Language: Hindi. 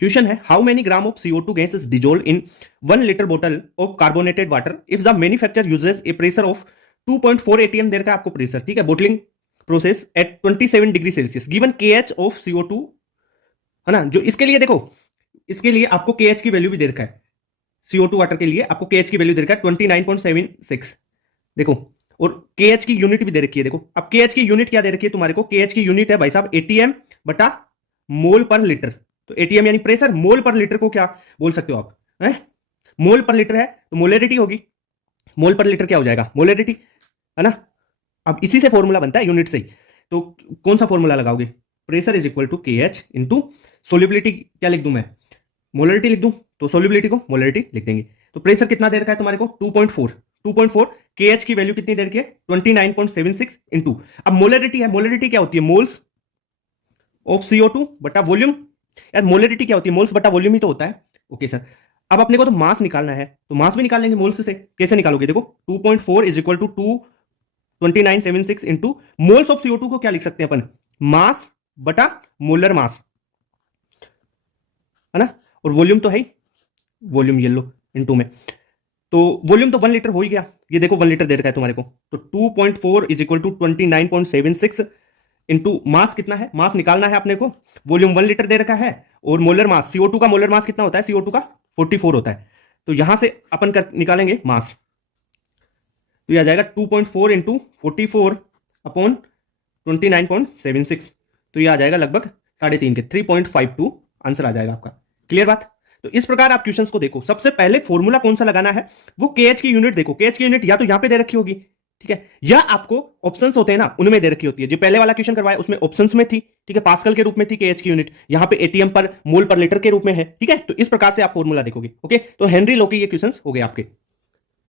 क्वेश्चन है how many gram of CO2 gas is dissolve in 1 litre बोतल of carbonated water if the manufacture uses a pressure of 2.4 atm there का आपको प्रेशर, ठीक है, bottling process at 27 degree Celsius given KH of CO2, है ना। जो इसके लिए देखो, इसके लिए आपको KH की वैल्यू भी दे रखा है, CO2 वाटर के लिए आपको KH की वैल्यू दे रखा है 29.76, देखो, और KH की यूनिट भी दे रखी है। देखो अब KH की यूनिट क्या दे रखी है तुम्हारे को, KH की यूनिट है भाई साहब ATM बटा मोल पर लीटर। तो ATM यानी प्रेशर, मोल पर लीटर को क्या बोल सकते हो आप, है मोल पर लीटर है तो मोलरिटी होगी, मोल पर लीटर क्या हो जाएगा, मोलरिटी, है ना। अब इसी से फॉर्मूला बनता है यूनिट से ही, तो कौन सा फॉर्मूला लगाओगे, pressure is equal to KH into solubility, क्या लिख दूं मैं, मोलरिटी लिख दूं, तो सोल्युबिलिटी को मोलरिटी लिख देंगे। तो प्रेशर कितना दे रखा है तुम्हारे को 2.4, KH की वैल्यू कितनी दे रखी है 29.76 इंटू, अब मोलरिटी है, मोलरिटी क्या होती है, मोल्स ऑफ CO2 बटा वॉल्यूम। यार मोलरिटी क्या होती है, मोल्स बटा वॉल्यूम ही तो होता है। ओके सर, अब अपने को तो मास निकालना है, तो मास भी निकाल लेंगे मोल्स से। कैसे निकालोगे, देखो 2.4 is equal to 2976 into moles of CO2 को क्या लिख सकते हैं अपन, मास बटा मोलर मास, है ना, और वॉल्यूम तो है ही, वॉल्यूम ये लो इंटू में, तो वॉल्यूम तो 1 लीटर हो ही गया, ये देखो 1 लीटर दे रखा है तुम्हारे को, तो 2.4 is equal to 29.76 into mass कितना है, मास निकालना है अपने को, वॉल्यूम 1 लीटर दे रखा है, और मोलर मास CO2 का मोलर मास कितना होता है, CO2 का 44 होता है, तो यहां से अपन निकालेंगे मास, तो यह आ जाएगा 2.4 इंटू 44 अपॉन 29.76, तो यह आ जाएगा लगभग 3.5 के 3.52 आंसर आ जाएगा आपका। क्लियर बात। तो इस प्रकार आप क्वेश्चंस को देखो, सबसे पहले फॉर्मूला कौन सा लगाना है, वो KH की यूनिट देखो, KH की यूनिट या तो यहां पे दे रखी होगी, ठीक है, या आपको ऑप्शंस होते हैं ना उनमें दे रखी होती है। जो पहले वाला क्वेश्चन करवाया उसमें ऑप्शंस में थी, ठीक है, पास्कल के रूप में थी KH की यूनिट, यहां पे ATM पर मोल पर लीटर के रूप में है, ठीक है। तो इस प्रकार से आप फॉर्मूला देखोगे। ओके, तो हेनरी लॉ के ये क्वेश्चंस हो गए आपके।